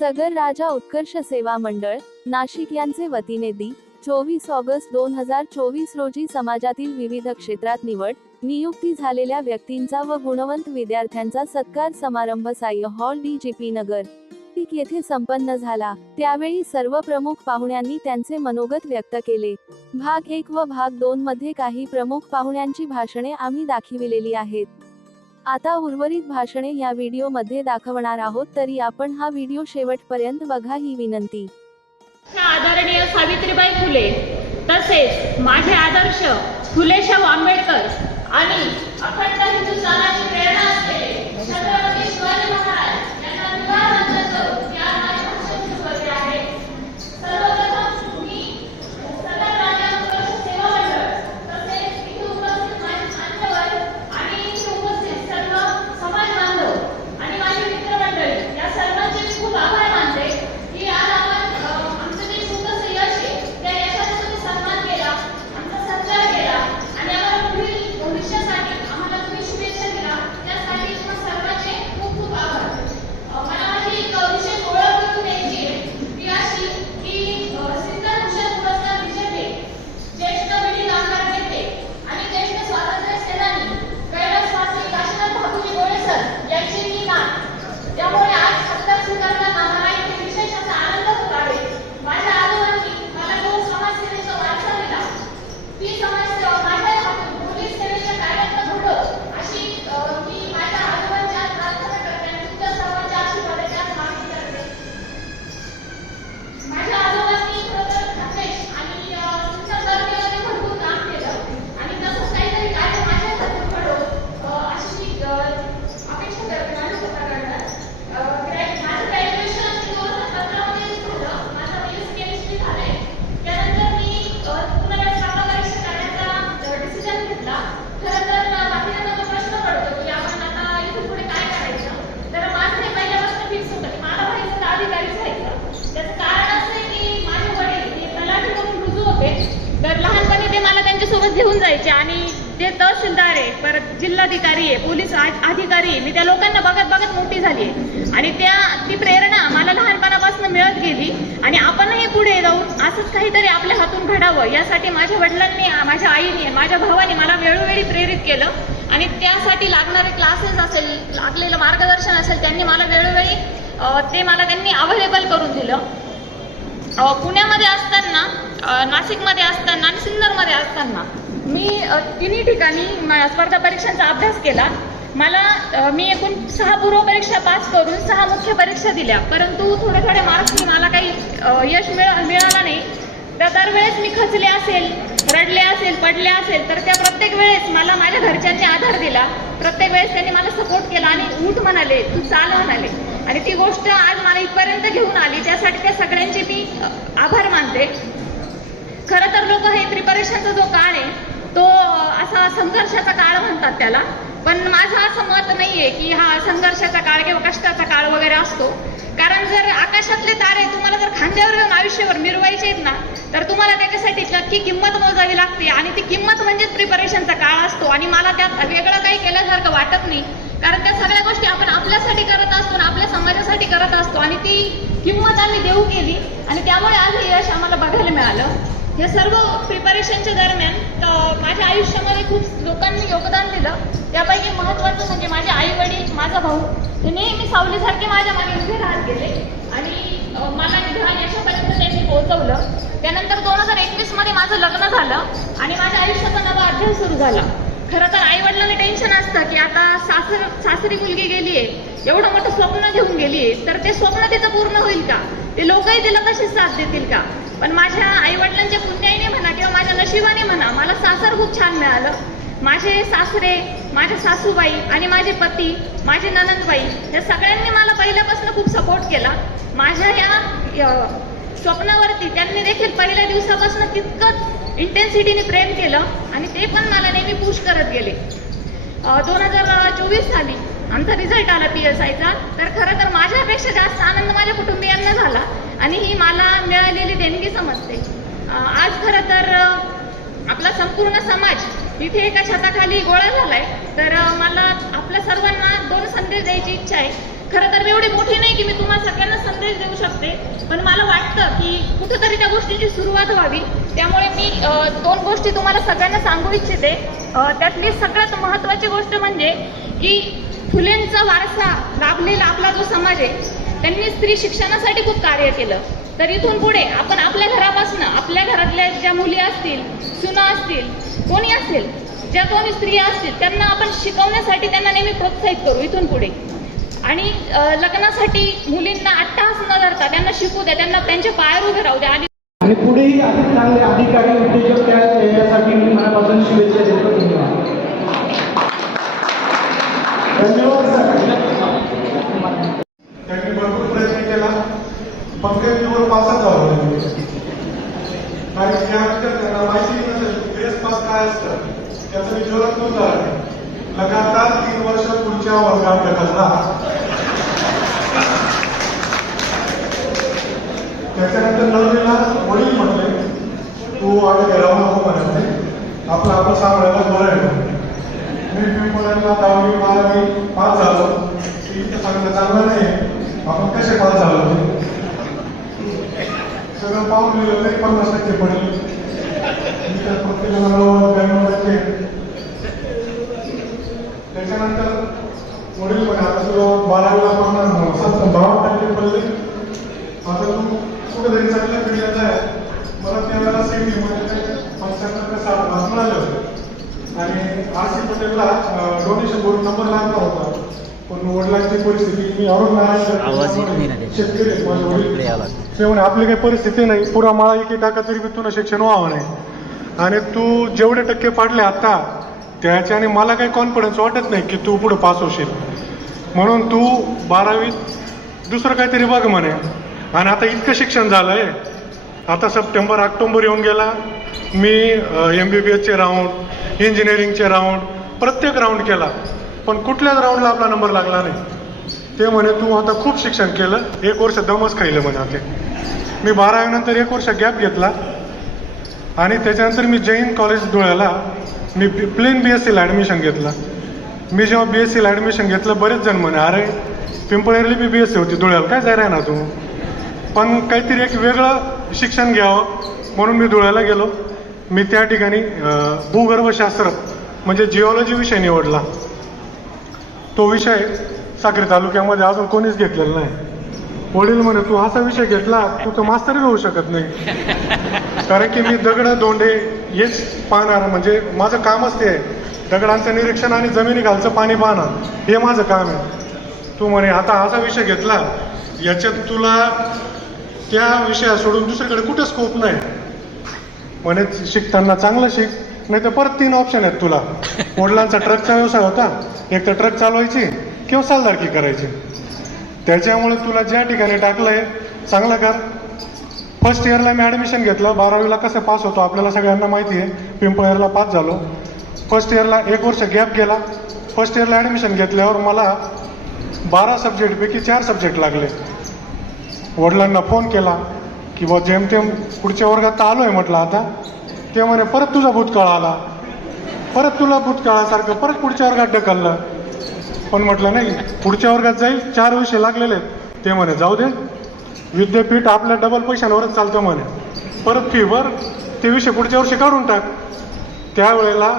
सगर राजा उत्कर्ष सेवा मंडळ नाशिक यांचे वतीने दि चोवीस ऑगस्ट दोन हजार चोवीस रोजी समाजातील विविध क्षेत्रात निवड नियुक्ती झालेल्या व्यक्तींचा व गुणवंत विद्यार्थ्यांचा सत्कार समारंभ साह्य hall D G P Nagar येथे संपन्न झाला. त्यावेळी सर्व प्रमुख पाहुण्यांनी त्यांचे मनोगत व्यक्त केले. भाग एक व भाग दोन मध्ये काही प्रमुख पाहुण्यांची भाषणे आम्ही दाखविलेली आहेत. आता उर्वरित भाषणे या व्हिडिओमध्ये दाखवणार आहोत तरी आपण हा व्हिडिओ शेवटपर्यंत बघा ही विनंती. आदरणीय सावित्रीबाई फुले तसेच माझे आदर्श फुले शाहू आंबेडकर आणि अखंड हिंदुस्थानाची प्रेरणा असलेले छत्रपती शिवाजी महाराज यांना विवाह वंदन करून या माझ्या भाषण सुरू करते आहे सर्वप्रथम मी सदर राजा उत्कर्ष सेवा मंडळ तसेच इथे उपस्थित माझे मान्यवर आणि इथे उपस्थित सर्व समाज बांधव आणि माझी मित्रमंडळी या सर्वांचे मी खूप आभार मानते की आज आपण अ, आमचं जे छोटंसं यश आहे त्या यशाचा तुम्ही सन्मान केला आमचा सत्कार केला आणि आम्हाला पुढील भविष्यासाठी आम्हाला तुम्ही शुभेच्छा दिला त्यासाठी तुम्हा सर्वांचे खूप खूप आभार अ, मला माझी एक विशेष ओळख करून द्यायची आहे ती अशी की अ, श्रीकांत भूषण पुरस्कार विजेते ज्येष्ठ विधी कामगार नेते आणि ज्येष्ठ स्वातंत्र्य सेनानी कैलासवासी काशीनाथ ठाकूरजी गोळे सर यांची मी नात त्यामुळे आज सत्कार स्वीकारताना मला इथे विशेष असा आनंद होत आहे माझ्या आजोबांनी मला जो समाजसेवेचा वारसा दिला ती समाजसेवा माझ्या हातून पोलीस सेवेच्या कार्यात घडो अशी अ, मी माझ्या आजोबांच्या आज प्रार्थना करते आणि तुमच्या सर्वांच्या आशीर्वादाची आज मागणी करते माझ्या आजोबांनी खरं तर खानदेश आणि अ, सिंचनबागेमध्ये भरपूर काम केलं आणि तसंच काहीतरी कार्य माझ्या हातून घडो अ, अशी मी अ, अपेक्षा करते माझ्या स्वतःकडनं अ, ग्रॅ- माझं ग्रॅज्युएशन दोन हजार पंधरामध्ये झालं माझं BSc केमिस्ट्री झालंय त्यानंतर मी अ, पुन्हा स्पर्धा परीक्षा काढण्याचा डिसिजन घेतला खरं तर अ, बाकीच्यांना तो प्रश्न पडतो की आपण आता इथून पुढे काय करायचं तर माझं हे पहिल्यापासून फिक्स होतं की मला व्हायचं तर अधिकारीच व्हायचं त्याचं कारण असं आहे की माझे वडील हे तलाठी म्हणून रुजू होते तर लहानपणी ते मला त्यांच्यासोबत घेऊन जायचे आणि ते तहसीलदार आहे परत जिल्हाधिकारी आहे पोलीस आ- अधिकारी आहे. मी त्या लोकांना बघत बघत मोठी झाली आहे. आणि त्या ती प्रेरणा मला लहानपणापासून मिळत गेली. आणि आपणही पुढे जाऊन असंच काहीतरी आपल्या हातून घडावं यासाठी माझ्या वडिलांनी माझ्या आईने माझ्या भावाने मला वेळोवेळी प्रेरित केलं. आणि त्यासाठी लागणारे क्लासेस असेल लागलेलं मार्गदर्शन असेल त्यांनी मला वेळोवेळी ते मला त्यांनी अवेलेबल करून दिलं. पुण्यामध्ये असताना नाशिकमध्ये असताना आणि सिन्नरमध्ये असताना. मी तिन्ही ठिकाणी स्पर्धा परीक्षांचा अभ्यास केला. मला मी एकूण सहा पूर्व परीक्षा पास करून सहा मुख्य परीक्षा दिल्या. परंतु थोडे थोडे मार्क्सनी मला काही यश मिळ मिळाला नाही. तर दरवेळेस मी खचले असेल रडले असेल पडले असेल तर त्या प्रत्येक वेळेस मला माझ्या घरच्यांनी आधार दिला. प्रत्येक वेळेस त्यांनी मला सपोर्ट केला आणि उठ म्हणाले तू चाल म्हणाले. आणि ती गोष्ट आज मला इथपर्यंत घेऊन आली. त्यासाठी त्या सगळ्यांचे मी आभार मानते. खरं तर लोक हे प्रिपरेशनचा जो काळ आहे तो असा संघर्षाचा काळ म्हणतात त्याला. पण माझं असं मत नाही आहे की हा संघर्षाचा काळ किंवा कष्टाचा काळ वगैरे असतो. कारण जर आकाशातले तारे तुम्हाला जर खांद्यावर घेऊन आयुष्यभर मिरवायचे आहेत ना तर तुम्हाला त्याच्यासाठी नक्की किंमत मोजावी लागते. आणि ती किंमत म्हणजेच प्रिपरेशनचा काळ असतो. आणि मला त्यात वेगळं काही केल्यासारखं वाटत नाही. कारण त्या सगळ्या गोष्टी आपण आपल्यासाठी करत असतो आणि आपल्या समाजासाठी करत असतो. आणि ती किंमत आम्ही देऊ केली. आणि त्यामुळे आज हे यश आम्हाला बघायला मिळालं. हे सर्व प्रिपरेशनच्या दरम्यान माझ्या आयुष्यामध्ये खूप लोकांनी योगदान दिलं. त्यापैकी महत्त्वाचं म्हणजे माझे आई वडील माझा भाऊ हे नेहमी सावलीसारखे माझ्या मागे उभे राहत गेले. आणि मला ध्यान यशापर्यंत त्यांनी पोहोचवलं. त्यानंतर दोन हजार एकवीसमध्ये माझं लग्न झालं आणि माझ्या आयुष्याचा नवा अध्याय सुरू झाला. खरं तर आई वडिलांना टेन्शन असतं की आता सासर सासरी मुलगी गेली आहे एवढं मोठं स्वप्न घेऊन गेली आहे तर ते स्वप्न तिचं पूर्ण होईल का? ते लोकही तिला तशीच साथ देतील का? पण माझ्या आई वडिलांच्या पुण्याईने म्हणा किंवा माझ्या नशिबाने म्हणा मला सासर खूप छान मिळालं. माझे सासरे माझ्या सासूबाई आणि माझे पती माझे ननंदबाई या सगळ्यांनी मला पहिल्यापासून खूप सपोर्ट केला. माझ्या या स्वप्नावरती त्यांनी देखील पहिल्या दिवसापासून तितकंच इंटेन्सिटीने प्रेम केलं आणि ते पण मला नेहमी पुश करत गेले. दोन हजार चोवीस साली आमचा रिझल्ट आला पी एस आयचा तर खरं तर माझ्यापेक्षा जास्त आनंद माझ्या कुटुंबियांना झाला. आणि ही मला मिळालेली देणगी समजते. आज खरं तर आपला संपूर्ण समाज इथे एका छताखाली गोळा झालाय. तर मला आपल्या सर्वांना दोन संदेश द्यायची इच्छा आहे. खरं तर मी एवढी मोठी नाही की मी तुम्हाला सगळ्यांना संदेश देऊ शकते. पण मला वाटतं की कुठंतरी त्या गोष्टीची सुरुवात व्हावी. त्यामुळे मी दोन गोष्टी तुम्हाला सगळ्यांना सांगू इच्छिते. त्यातली सगळ्यात महत्त्वाची गोष्ट म्हणजे की फुलेंचा वारसा लाभलेला आपला जो समाज आहे त्यांनी स्त्री शिक्षणासाठी खूप कार्य केलं. तर इथून पुढे आपण आपल्या घरापासून आपल्या घरातल्या ज्या मुली असतील सुना असतील कोणी असेल ज्या कोणी स्त्रिया असतील त्यांना आपण शिकवण्यासाठी त्यांना नेहमी प्रोत्साहित करू इथून पुढे. आणि लग्नासाठी मुलींना अट्टाहास न धरता त्यांना शिकू द्या त्यांना त्यांच्या पायावर उभे राहू द्या. आणि आणि पुढेही अधिक चांगले अधिकारी उद्योजक तयार यासाठी मी मनापासून शुभेच्छा देतो. धन्यवाद. धन्यवाद सर त्यांनी भरपूर प्रयत्न केला पंकज निवड पासच झालो आणि त्यानंतर त्यांना माहिती नसेल बेस पास काय असतं त्याचं मी जोरात नव्हतं लगातार तीन वर्ष पुढच्या वर्गात ढकलला त्याच्यानंतर नवरीला वडील म्हटले तू आम्ही घरावर नको म्हणायचे आपण आपण सांभाळायला बरं आहे म्हणे. मी पिंपळाला दहावी बारावी पास झालो चांगलं चांगलं नाही आपण कसे पास झालो सगळं पाहून लिहिलं तरी पन्नास टक्के पडले मी तर प्रत्येकाला नव्वद ब्याण्णव टक्के त्याच्यानंतर वडील पण आता तुला बारावीला पन्नास बावन्न टक्के पडले आता तू कुठेतरी चांगल्या पिढ्यात जाय मला त्यावेळेला सिटी मध्ये पंच्याहत्तर ते साठ मार्क मिळाले होते आणि आर सी पटेलला डोनेशन बोर्ड नंबर लागला होता. पण वडिलांची परिस्थिती मी अरुण. शेतकरी. ते म्हणे आपली काही परिस्थिती नाही. पुरा माळा एकी टाका तरी बी तुला शिक्षण व्हावं. नाही आणि तू जेवढे टक्के पाडले आता त्याच्याने मला काही कॉन्फिडन्स वाटत नाही की तू पुढे पास होशील. म्हणून तू बारावीत दुसरं काहीतरी बघ म्हणे. आणि आता इतकं शिक्षण झालंय. आता सप्टेंबर ऑक्टोबर येऊन गेला. मी एम बी बी एसचे राऊंड इंजिनिअरिंगचे राऊंड प्रत्येक राऊंड केला. पण कुठल्याच राऊंडला आपला नंबर लागला नाही. ते म्हणे तू आता खूप शिक्षण केलं एक वर्ष दमच खाल्लं म्हणे ते मी बारावीनंतर एक वर्ष गॅप घेतला. आणि त्याच्यानंतर मी जैन कॉलेज धुळ्याला मी प्लेन बी एस सीला ॲडमिशन घेतलं. मी जेव्हा बी एस सीला ॲडमिशन घेतलं बरेच जण म्हणे अरे पिंपळेरली बी बी एस सी होती धुळ्याला काय जायला ना तू? पण काहीतरी एक वेगळं शिक्षण घ्यावं म्हणून मी धुळ्याला गेलो. मी त्या ठिकाणी भूगर्भशास्त्र म्हणजे जिओलॉजी विषय निवडला. तो विषय साखरे तालुक्यामध्ये अजून कोणीच घेतलेला नाही. वडील म्हणे तू असा विषय घेतला तू तर मास्तरी होऊ शकत नाही. कारण की मी दगड दोंडे हेच पाहणार म्हणजे माझं कामच ते आहे. दगडांचं निरीक्षण आणि जमिनी खालचं पाणी पाहणं हे माझं काम आहे. तू म्हणे आता असा विषय घेतला याच्यात तुला त्या विषया सोडून दुसरीकडे कुठे स्कोप नाही. म्हणे शिकताना चांगलं शिक नाही तर परत तीन ऑप्शन आहेत तुला. वडिलांचा ट्रकचा व्यवसाय होता. एक तर ट्रक चालवायची किंवा सालदारकी करायची. त्याच्यामुळे तुला ज्या ठिकाणी टाकलंय चांगलं कर. फर्स्ट इयरला मी ॲडमिशन घेतलं बारावीला कसं पास होतो आपल्याला सगळ्यांना माहिती आहे. पिंपळेरला पास झालो. फर्स्ट इयरला एक वर्ष गॅप गेला. फर्स्ट इयरला ॲडमिशन घेतल्यावर मला बारा सब्जेक्टपैकी चार सब्जेक्ट लागले. वडिलांना फोन केला. की बा जेमतेम पुढच्या वर्गात आलो आहे म्हटलं आता. ते म्हणे परत तुझा भूतकाळ आला. परत तुला भूतकाळासारखं परत पुढच्या वर्गात ढकललं. पण म्हटलं नाही पुढच्या वर्गात जाईल चार विषय लागलेले आहेत. ते म्हणे जाऊ दे. विद्यापीठ आपल्या डबल पैशांवरच चालतं म्हणे. परत फी भर ते विषय पुढच्या वर्षी काढून टाक. त्यावेळेला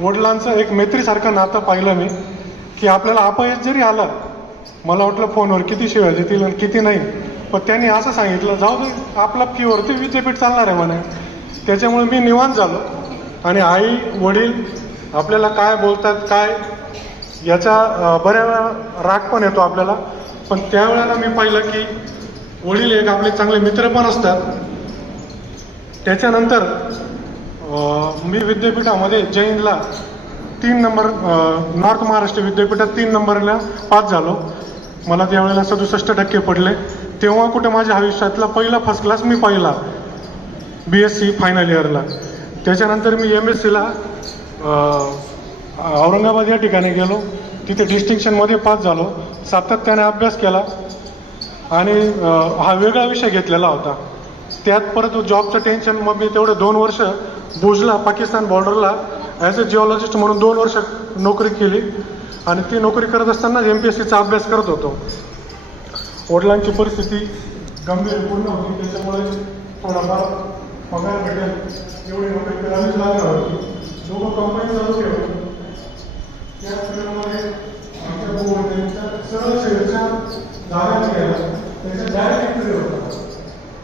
वडिलांचं एक मैत्रीसारखं नातं पाहिलं मी की आपल्याला अपयश जरी आलं मला वाटलं फोनवर किती शिवाय देतील आणि किती नाही पण त्यांनी असं सांगितलं जाऊ दे आपला फीवरती विद्यापीठ चालणार आहे म्हणे. त्याच्यामुळे मी निवांत झालो. आणि आई वडील आपल्याला काय बोलतात काय याचा बऱ्या वेळा राग पण येतो आपल्याला. पण त्यावेळेला मी पाहिलं की वडील एक आपले चांगले मित्र पण असतात. त्याच्यानंतर मी विद्यापीठामध्ये जैनला तीन नंबर नॉर्थ महाराष्ट्र विद्यापीठात तीन नंबरला पास झालो. मला त्यावेळेला सदुसष्ट टक्के पडले. तेव्हा कुठे माझ्या आयुष्यातला पहिला फर्स्ट क्लास मी पाहिला बी एस सी फायनल इयरला त्याच्यानंतर मी एम एस सीला औरंगाबाद या ठिकाणी गेलो. तिथे डिस्टिंक्शनमध्ये पास झालो. सातत्याने अभ्यास केला आणि हा वेगळा विषय घेतलेला होता. त्यात परत जॉबचं टेन्शन मग मी तेवढे दोन वर्ष भुजला पाकिस्तान बॉर्डरला ॲज अ जिओलॉजिस्ट म्हणून दोन वर्ष नोकरी केली. आणि ती नोकरी करत असताना एम पी एस सीचा अभ्यास करत होतो. वडिलांची परिस्थिती गंभीर पूर्ण होती. त्याच्यामुळे थोडाफार पगार भेटेल एवढी नोकरी करावीच लागणार होती. दोघं कंपनी चालू ठेवून त्या पिरियडमध्ये आमच्या भूमंडळीच्या सर्व शेअरच्या जागा घ्यायला त्याच्या डायरेक्ट पिरियड होता.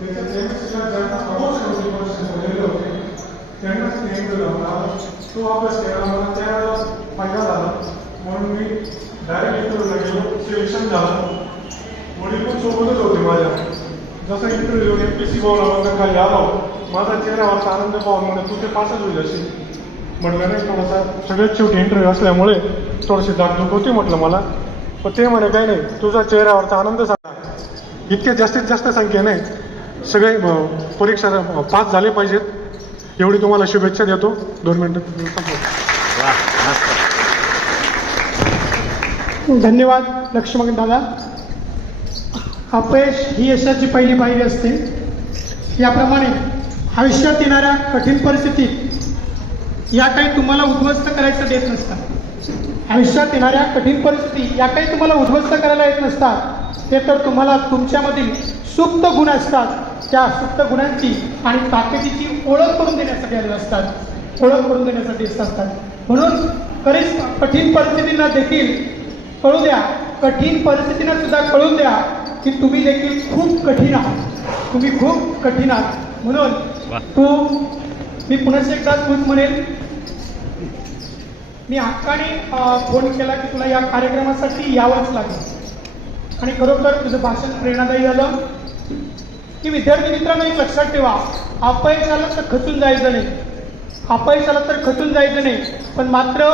त्याच्या त्यांच्या ज्यांना अवश्य होते परिस्थिती झालेले होते. त्यांनाच नेमकं जमला तो अभ्यास केला मला त्यावेळेला फायदा झाला. म्हणून मी डायरेक्ट इंटरव्ह्यूला गेलो. सिलेक्शन झालं वडील पण सोबतच होते माझ्या. जसं इंटरव्ह्यू एम पी सी बोला खाली आलो माझा चेहऱ्यावरचा आनंद पाहून म्हणजे तू ते पासच होईल अशी. म्हटलं नाही थोडासा सगळ्यात शेवटी इंटरव्ह्यू असल्यामुळे थोडीशी धाकधूक होती म्हटलं मला. पण ते म्हणे काही नाही तुझा चेहऱ्यावरचा आनंद सांगा इतके जास्तीत जास्त संख्येने सगळे परीक्षा पास झाले पाहिजेत. एवढी तुम्हाला शुभेच्छा देतो. दोन मिनटं. धन्यवाद लक्ष्मण दादा. अपयश ही यशाची पहिली पायरी असते. याप्रमाणे आयुष्यात येणाऱ्या कठीण परिस्थितीत या काही तुम्हाला उद्ध्वस्त करायचं देत नसतात आयुष्यात येणाऱ्या कठीण परिस्थिती या काही तुम्हाला उद्ध्वस्त करायला येत नसतात ते तर तुम्हाला तुमच्यामधील सुप्त गुण असतात. त्या सुप्त गुणांची आणि ताकदीची ओळख करून देण्यासाठी आलेले असतात. ओळख करून देण्यासाठी असतात. म्हणून कधीच कठीण परिस्थितींना देखील कळू द्या. कठीण परिस्थितींना सुद्धा कळून द्या. की तुम्ही देखील खूप कठीण आहात. तुम्ही खूप कठीण आहात. म्हणून तू मी पुन्हा एकदा तूच म्हणेन मी हक्काने फोन केला की तुला या कार्यक्रमासाठी यावंच लागेल. आणि खरोखर तुझं भाषण प्रेरणादायी झालं. की विद्यार्थी मित्रांनो एक लक्षात ठेवा. अपयश झालं तर खचून जायचं नाही. अपयश आलं तर खचून जायचं नाही. पण मात्र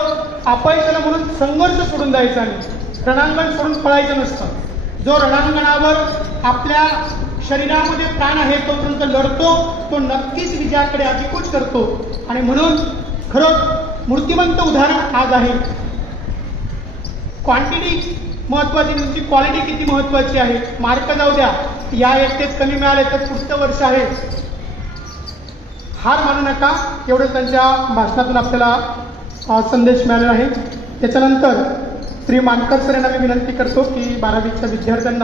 अपयशाला म्हणून संघर्ष सोडून जायचा नाही. रणांगण सोडून पळायचं नसतं. जो रणांगणावर आपल्या शरीरामध्ये प्राण आहे तोपर्यंत लढतो तो नक्कीच विजयाकडे अधिकूच करतो. आणि म्हणून खरंच मूर्तिमंत उदाहरण आज आहे. क्वांटिटी महत्वाची म्हणजे तुमची क्वालिटी किती महत्वाची आहे? मार्क जाऊ द्या. या एकटेच कमी मिळाले तर पुढचं वर्ष आहे. हार मानू नका. एवढं त्यांच्या भाषणातून आपल्याला संदेश मिळालेला आहे. त्याच्यानंतर श्री मानकर सर यांना मी विनंती करतो की बारावीच्या विद्यार्थ्यांना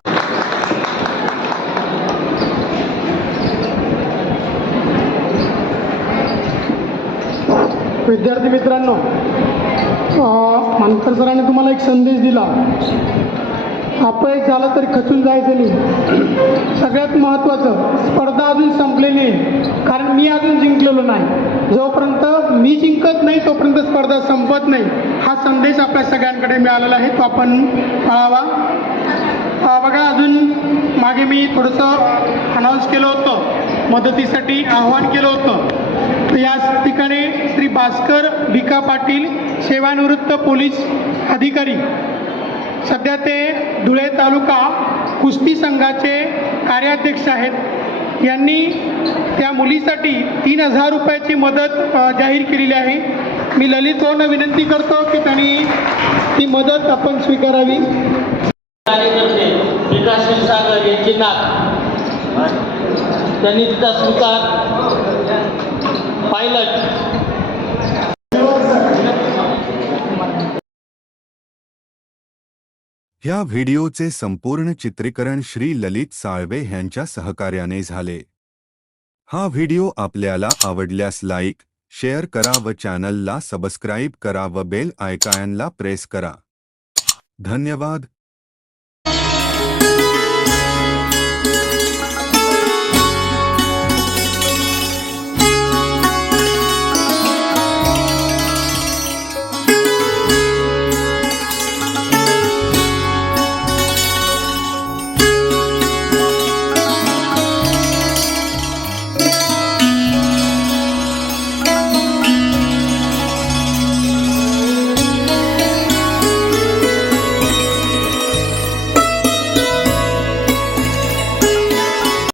विद्यार्थी मित्रांनो मानकर सरांनी तुम्हाला एक संदेश दिला. अपयश झालं तरी खचून जायचं नाही. सगळ्यात महत्त्वाचं स्पर्धा अजून संपलेली आहे. कारण मी अजून जिंकलेलो नाही. जोपर्यंत मी जिंकत नाही तोपर्यंत स्पर्धा संपत नाही. हा संदेश आपल्या सगळ्यांकडे मिळालेला आहे. तो आपण पाळावा. बघा अजून मागे मी थोडंसं अनाऊन्स केलं होतं. मदतीसाठी आव्हान केलं होतं. तर या ठिकाणी श्री भास्कर भिका पाटील सेवानिवृत्त पोलीस अधिकारी. सध्या ते धुळे तालुका कुस्ती संघाचे कार्याध्यक्ष आहेत. यांनी त्या मुलीसाठी तीन हजार रुपयाची मदत जाहीर केलेली आहे. मी ललित भाऊंना विनंती करतो की त्यांनी ती मदत आपण स्वीकारावी. कार्यकर्ते विकास सागर यांची नाक त्यांनी तिचा स्वीकार पायलट ह्या व्हिडिओचे संपूर्ण चित्रीकरण श्री ललित साळवे ह्यांच्या सहकार्याने झाले. हा व्हिडिओ आपल्याला आवडल्यास लाईक शेअर करा व चॅनलला सबस्क्राईब करा व बेल आयकायनला प्रेस करा. धन्यवाद.